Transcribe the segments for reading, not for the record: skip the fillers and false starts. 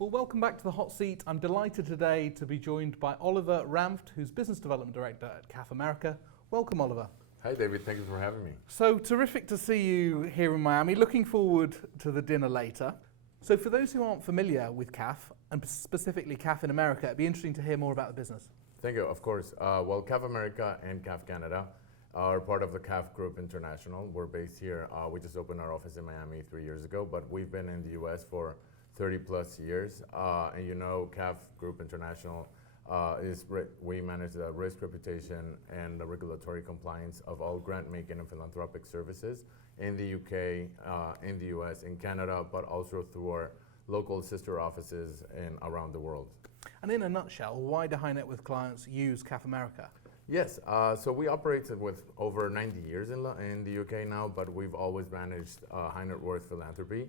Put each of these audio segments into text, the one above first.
Well, welcome back to the Hot Seat. I'm delighted today to be joined by Oliver Ranft, who's Business Development Director at CAF America. Welcome, Oliver. Hi, David. Thank you for having me. So terrific to see you here in Miami. Looking forward to the dinner later. So for those who aren't familiar with CAF, and specifically CAF in America, it'd be interesting to hear more about the business. Thank you. Of course. Well, CAF America and CAF Canada are part of the CAF Group International. We're based here. We just opened our office in Miami 3 years ago, but we've been in the U.S. for 30 plus years. And you know, CAF Group International we manage the risk, reputation, and the regulatory compliance of all grant making and philanthropic services in the UK, in the US, in Canada, but also through our local sister offices and around the world. And in a nutshell, why do high net worth clients use CAF America? Yes, so we operated with over 90 years in the UK now, but we've always managed high net worth philanthropy.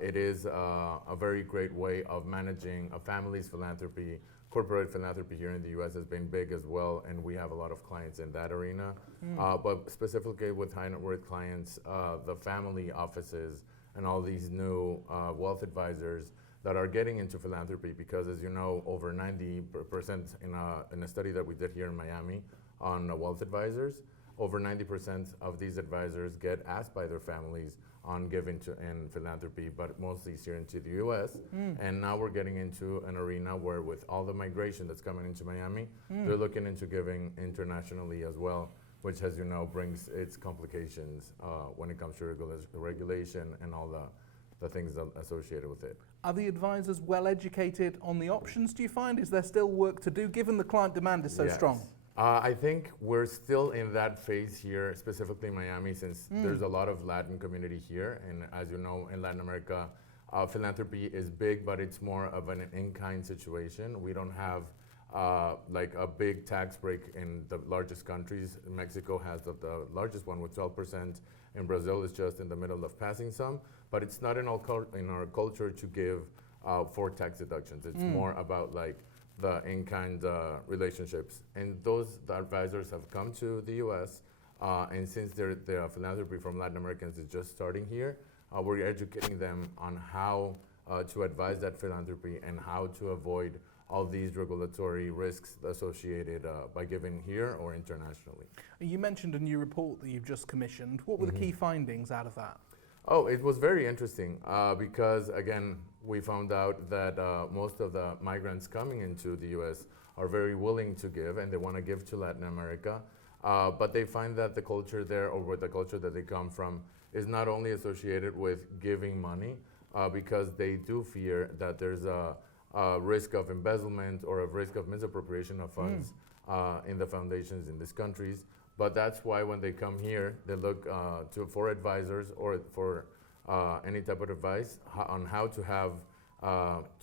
It is a very great way of managing a family's philanthropy. Corporate philanthropy here in the US has been big as well, and we have a lot of clients in that arena. But specifically with high net worth clients, the family offices and all these new wealth advisors that are getting into philanthropy, because as you know, over 90% in a study that we did here in Miami on wealth advisors, over 90% of these advisors get asked by their families on giving in philanthropy, but mostly here into the US. And now we're getting into an arena where with all the migration that's coming into Miami, they're looking into giving internationally as well, which, as you know, brings its complications when it comes to regulation and all the things that associated with it. Are the advisors well educated on the options, do you find? Is there still work to do given the client demand is so strong? I think we're still in that phase here, specifically in Miami, since there's a lot of Latin community here. And as you know, in Latin America, philanthropy is big, but it's more of an in-kind situation. We don't have like a big tax break in the largest countries. Mexico has the largest one with 12%, and Brazil is just in the middle of passing some. But it's not in our culture to give for tax deductions. It's more about like the in-kind relationships. And those advisors have come to the US, and since their philanthropy from Latin Americans is just starting here, we're educating them on how to advise that philanthropy and how to avoid all these regulatory risks associated by giving here or internationally. You mentioned a new report that you've just commissioned. What were the key findings out of that? Oh, it was very interesting because, again, we found out that most of the migrants coming into the US are very willing to give, and they want to give to Latin America. But they find that the culture there, or with the culture that they come from, is not only associated with giving money, because they do fear that there's a risk of embezzlement or a risk of misappropriation of funds in the foundations in these countries. But that's why when they come here, they look for advisors or for any type of advice on how to have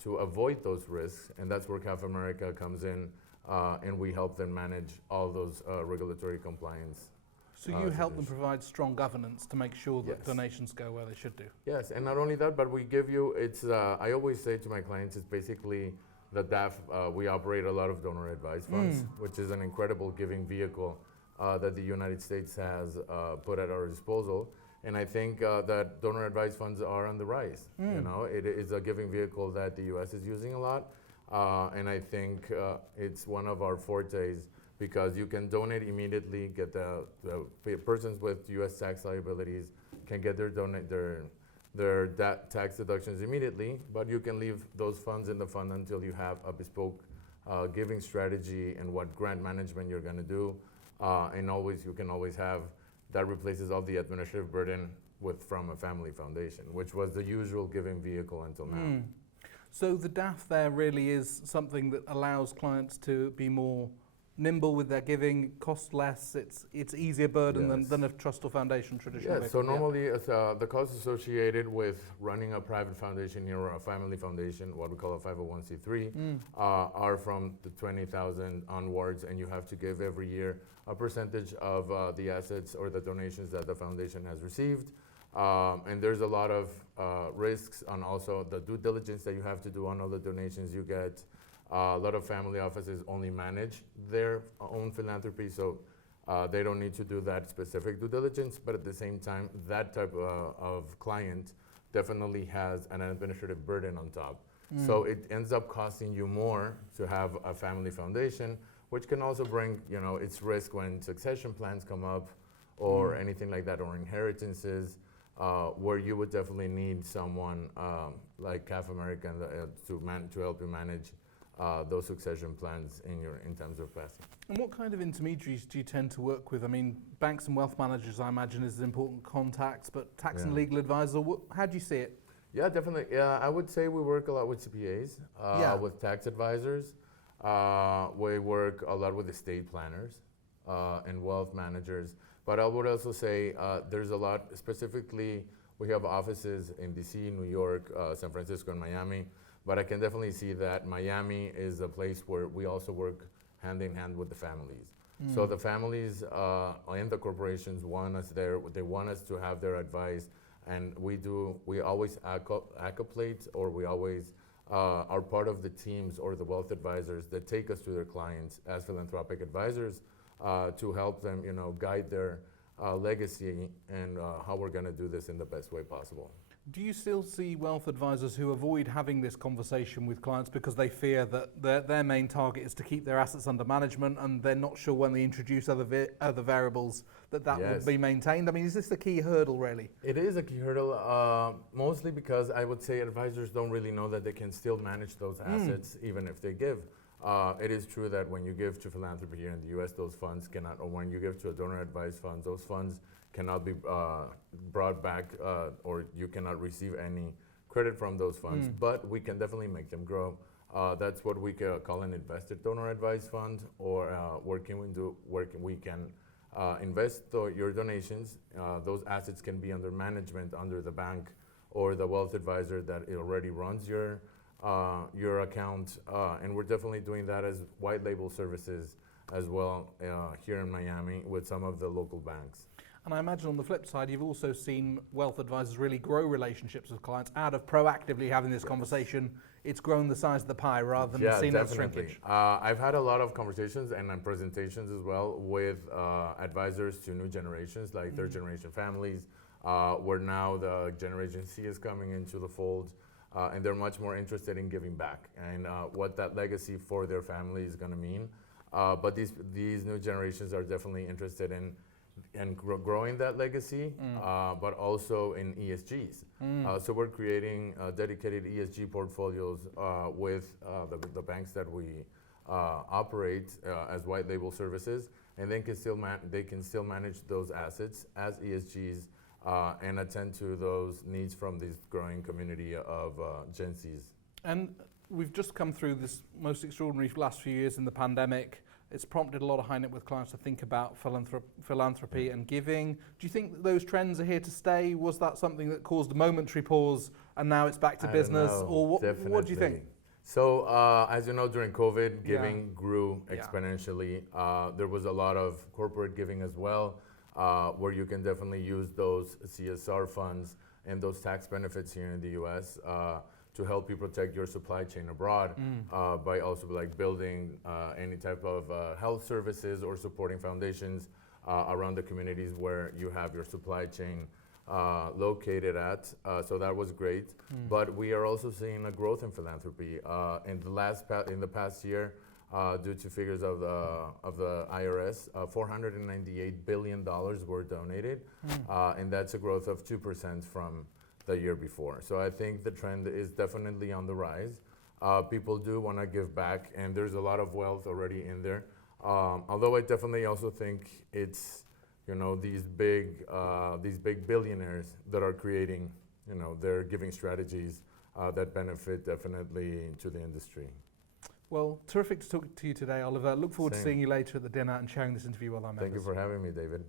to avoid those risks. And that's where CAF America comes in, and we help them manage all those regulatory compliance. So you help them provide strong governance to make sure that donations go where they should do. Yes, and not only that, but we give you, I always say to my clients, it's basically the DAF, we operate a lot of donor advised funds, which is an incredible giving vehicle that the United States has put at our disposal. And I think that donor advised funds are on the rise. You know, it is a giving vehicle that the US is using a lot. And I think it's one of our fortes, because you can donate immediately, get the persons with US tax liabilities can get their tax deductions immediately, but you can leave those funds in the fund until you have a bespoke giving strategy and what grant management you're gonna do. And you can always have, that replaces all the administrative burden from a family foundation, which was the usual giving vehicle until now. So the DAF there really is something that allows clients to be more nimble with their giving, cost less, it's easier burden than a trust or foundation traditionally. Yes, so normally the costs associated with running a private foundation here or a family foundation, what we call a 501c3, are from the 20,000 onwards, and you have to give every year a percentage of the assets or the donations that the foundation has received. And there's a lot of risks on also the due diligence that you have to do on all the donations you get. A lot of family offices only manage their own philanthropy, so they don't need to do that specific due diligence, but at the same time, that type of client definitely has an administrative burden on top. So it ends up costing you more to have a family foundation, which can also bring, its risk when succession plans come up or anything like that, or inheritances, where you would definitely need someone like CAF American to help you manage those succession plans in terms of passing. And what kind of intermediaries do you tend to work with? I mean, banks and wealth managers, I imagine, is an important contact, but tax and legal advisor, how do you see it? Yeah, definitely. Yeah, I would say we work a lot with CPAs, with tax advisors. We work a lot with estate planners and wealth managers. But I would also say there's a lot, specifically, we have offices in DC, New York, San Francisco, and Miami. But I can definitely see that Miami is a place where we also work hand in hand with the families. So the families and the corporations want us there. They want us to have their advice. And we always accolade, or we always are part of the teams or the wealth advisors that take us to their clients as philanthropic advisors to help them, guide their legacy and how we're going to do this in the best way possible. Do you still see wealth advisors who avoid having this conversation with clients because they fear that their main target is to keep their assets under management, and they're not sure when they introduce other variables that will be maintained? I mean, is this the key hurdle, really? It is a key hurdle, mostly because I would say advisors don't really know that they can still manage those assets even if they give. It is true that when you give to philanthropy here in the U.S., those funds cannot, or when you give to a donor-advised fund, those funds cannot be brought back, or you cannot receive any credit from those funds. But we can definitely make them grow. That's what we call an invested donor-advised fund, or where we can invest your donations. Those assets can be under management under the bank or the wealth advisor that already runs your account, and we're definitely doing that as white label services as well here in Miami with some of the local banks. And I imagine on the flip side, you've also seen wealth advisors really grow relationships with clients out of proactively having this conversation. It's grown the size of the pie rather than seeing that shrinkage. I've had a lot of conversations and presentations as well with advisors to new generations, like third generation families, where now the Generation C is coming into the fold. And they're much more interested in giving back and what that legacy for their family is going to mean. But these new generations are definitely interested in growing that legacy, but also in ESGs. So we're creating dedicated ESG portfolios with the banks that we operate as white label services, and they can still manage those assets as ESGs. And attend to those needs from this growing community of Gen Zs. And we've just come through this most extraordinary last few years in the pandemic. It's prompted a lot of high net worth clients to think about philanthropy and giving. Do you think that those trends are here to stay? Was that something that caused a momentary pause and now it's back to business? Or what do you think? So as you know, during COVID, giving grew exponentially. There was a lot of corporate giving as well. Where you can definitely use those CSR funds and those tax benefits here in the U.S. To help you protect your supply chain abroad by also building any type of health services or supporting foundations around the communities where you have your supply chain located at. So that was great. But we are also seeing a growth in philanthropy in the past year. Due to figures of the IRS, $498 billion were donated, and that's a growth of 2% from the year before. So I think the trend is definitely on the rise. People do want to give back, and there's a lot of wealth already in there. Although I definitely also think it's these big billionaires that are creating their giving strategies that benefit definitely to the industry. Well, terrific to talk to you today, Oliver. Look forward to seeing you later at the dinner and sharing this interview while I'm Thank you for having me, David.